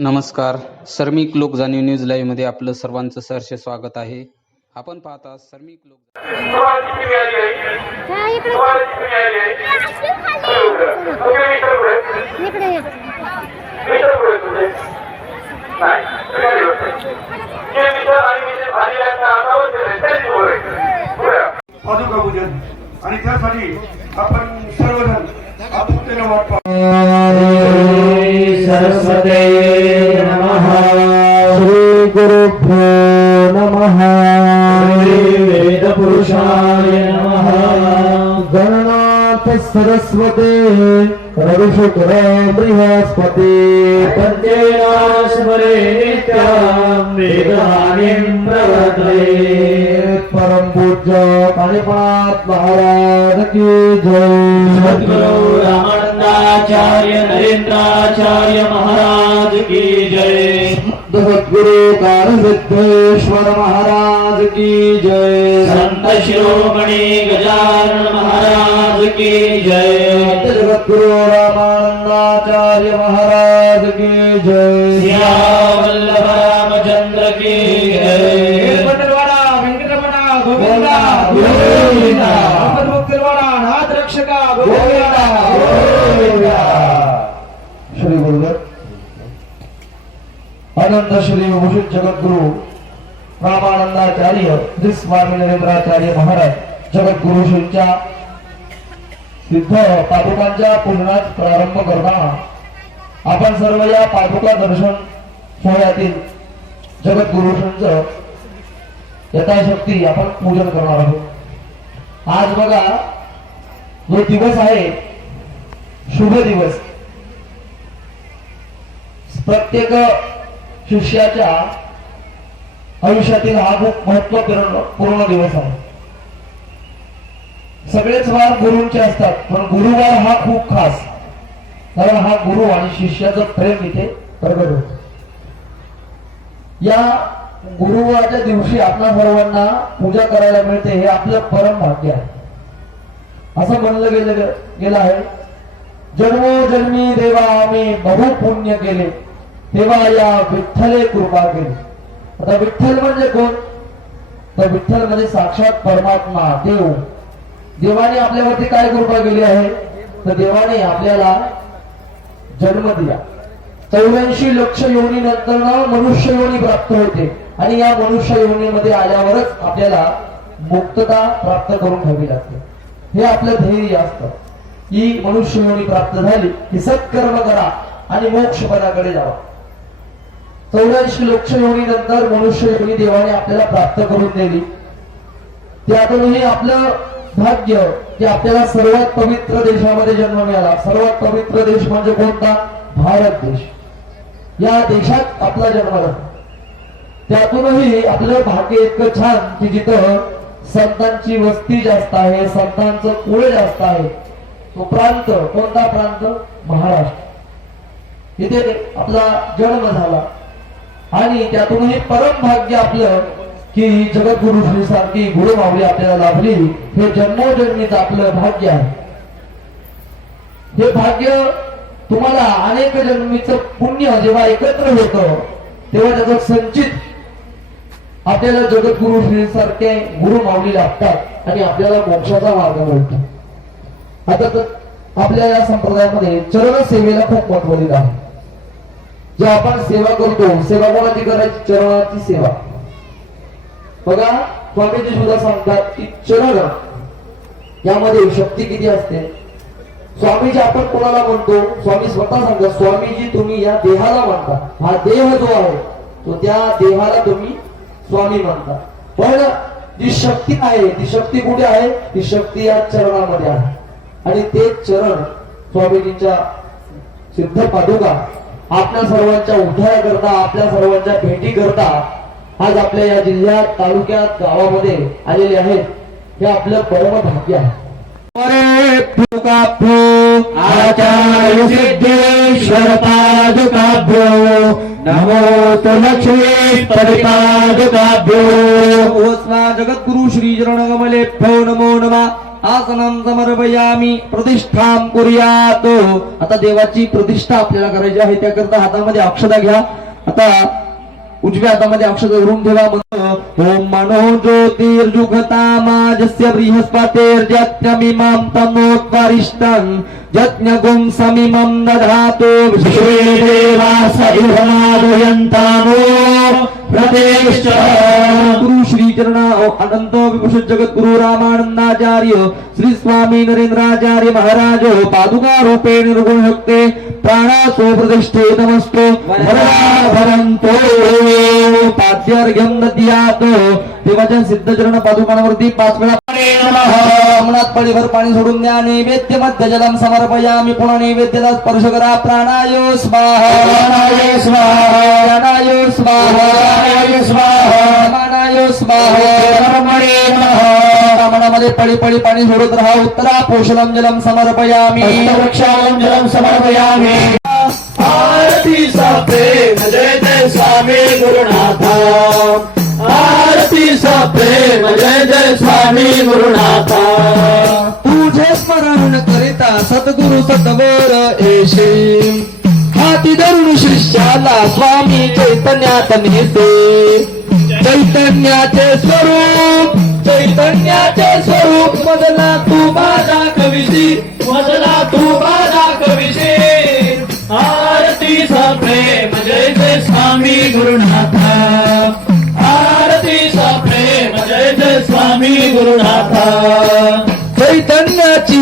नमस्कार. सर्मिक लोक जाणीव न्यूज लाईव्हमध्ये आपलं सर्वांचं सहर्ष स्वागत आहे. आपण पाहता सर्मिक लोक मिळाली आहे हा, इकडे तुम्हाला किती वेदपुरुषाय नमः। गणनाथ सरस्वते रविशुक्र बृहस्पति। पद्येनाश्वरे नित्यां वेदानीं प्रवर्तये परम पूज्य काणीपात महाराज की जय। सद्गुरु रामानंदाचार्य नरेंद्राचार्य महाराज की जय। सद्गुरु कारसिद्धेश्वर महाराज की जय संत शिरोमणी गजानन महाराज की जय जगद्गुरु रामानंदाचार्य महाराज की जय सिया वल्लभ रामचंद्र की जय मंडलवाडा वेंकटरमणा गोविंदा, गोविंदा. नाथ रक्षका गोविंदा. श्री गुरुदेव अनंत श्री भूषित जगद्गुरु रामानंदाचार्य श्री स्वामी नरेंद्राचार्य महाराज जगद्गुरु श्रींच्या सिद्ध पादुकांच्या पूजनास प्रारंभ करताना आपण सर्व या पादुका दर्शन सोहळ्यातील जगद्गुरु यथाशक्ती आपण पूजन करणार आहोत. आज बघा जो दिवस आहे शुभ दिवस. प्रत्येक शिष्याच्या आयुष्यातील हा खूप महत्त्वपूर्ण दिवस आहे. सगळेच वार गुरूंचे असतात पण गुरुवार हा खूप खास. कारण हा गुरु आणि शिष्याचं प्रेम इथे प्रगट होत. या गुरुवारच्या दिवशी आपल्या सर्वांना पूजा करायला मिळते हे आपलं परम भाग्य आहे. असं म्हणलं गेलं गेलं आहे जन्मोजन्मी देवा आम्ही बहु पुण्य केले. तेव्हा या विठ्ठले कृपा केली. आता विठ्ठल म्हणजे कोण? तर विठ्ठल म्हणजे साक्षात परमात्मा देव. देवाने आपल्यावरती काय कृपा केली आहे? तर देवाने आपल्याला जन्म दिला. चौऱ्याऐंशी लक्ष योनी नंतर मनुष्य योनी प्राप्त होते. आणि या मनुष्य योनीमध्ये आल्यावरच आपल्याला मुक्तता प्राप्त करून घ्यावी लागते. हे आपलं ध्येय असतं. ही मनुष्य योनी प्राप्त झाली की सत्कर्म करा आणि मोक्षपणाकडे जावा. चौऱ्याऐंशी लक्ष योनी नंतर मनुष्य योनी देवाने आपल्याला प्राप्त करून दिली त्यातूनही आपलं भाग्य की आपल्याला सर्वात पवित्र देशामध्ये जन्म मिळाला. सर्वात पवित्र देश म्हणजे कोणता? भारत देश. या देशात आपला जन्म झाला. त्यातूनही आपलं भाग्य इतकं छान की जिथं संतांची वस्ती जास्त आहे संतांचं कुळ जास्त आहे. तो प्रांत कोणता प्रांत? महाराष्ट्र. इथे आपला जन्म झाला. आणि त्यातूनही परम भाग्य आपलं की जगद्गुरु श्री सारखी गुरु माऊली आपल्याला लाभली. हे जन्मोजन्मीच आपलं भाग्य आहे. हे भाग्य तुम्हाला अनेक जन्मीचं पुण्य जेव्हा एकत्र होतं तेव्हा त्याचं संचित आपल्याला जगद्गुरु श्री सारखे गुरु माऊली लाभतात आणि आपल्याला मोक्षाचा मार्ग मिळतो. आता तर आपल्या या संप्रदायामध्ये चरण सेवेला खूप महत्त्व दिलं आहे. जेव्हा आपण सेवा करतो सेवा कोणाची करायची? चरणाची सेवा. बघा स्वामीजी सुद्धा सांगतात की चरण यामध्ये शक्ती किती असते? स्वामीजी आपण कोणाला म्हणतो? स्वामी स्वतः सांगतात स्वामीजी तुम्ही या देहाला मानता. हा देह जो आहे तो त्या देहाला तुम्ही स्वामी मानता. पण जी शक्ती आहे ती शक्ती कुठे आहे? ती शक्ती या चरणामध्ये आहे. आणि ते चरण स्वामीजींच्या सिद्ध पादुका आपल्या सर्वांच्या उद्धार करता आपल्या सर्वांच्या भेटी करता आज आपल्या या जिल्ह्यात तालुक्यात गावामध्ये आलेले आहेत. हे आपलं परम भाग्य आहे. आचार्य सिद्धेश्वर पादुकाभ्यो नमो लक्ष्मी परिपादुकाभ्यो ओस्मा जगद्गुरु श्री चरणकमलेभ्यो नमो नमः. आज समर्पयामी प्रतिष्ठा कुर्यात. आता देवाची प्रतिष्ठा आपल्याला करायची आहे त्याकरता हातामध्ये अक्षता घ्या. आता उजव्या हातामध्ये अक्षत धरून ठेवा म्हणतो ओम मनो ज्योतिर्जुगता ज्योतिर्जुगतामाजस्य बृहस्पतिर्जत्यमिमां तमोत्वरिष्टं यज्ञगुं समिमं दधातु विश्वे देवा इहमादयन्तानो प्रदेश गुरु श्री चरणा अनंत जगत गुरु रामानंदाचार्य श्री स्वामी नरेंद्राचार्य महाराज पादुका रूपे निर्गुण शक्ते प्राणासो प्रतिष्ठे नमस्तो। भवंतो पाद्यार्घ्यम दद्यात देवाच्या सिद्ध चरण पादुकांवरती पाच वेळा मनात पळीभर पाणी सोडून द्या. नैवेद्य मध्य जलम समर्पयामी. पुन्हा नैवेद्याला स्पर्श करा. प्राणाय स्वाहा. प्राणाय स्वाहा. प्राणाय स्वाहा. प्राणाय स्वाहा. प्राणाय स्वाहा. मनामध्ये पळी पळी पाणी सोडत राहा. उत्तरा पोषलम जलम समर्पयामी. वृक्षालम जलम समर्पयामी. आरतीचा प्रेम जय जय स्वामी गुरुनाथा. आरतीचा प्रेम जय जय स्वामी गुरुनाथा। तुझे स्मरण करिता सद्गुरु सद्वर येशी। हाती धरून शिष्याला स्वामी चैतन्यात नेते। चैतन्याचे स्वरूप चैतन्याचे स्वरूप मदला तू माझा कविशी मदला तू माझा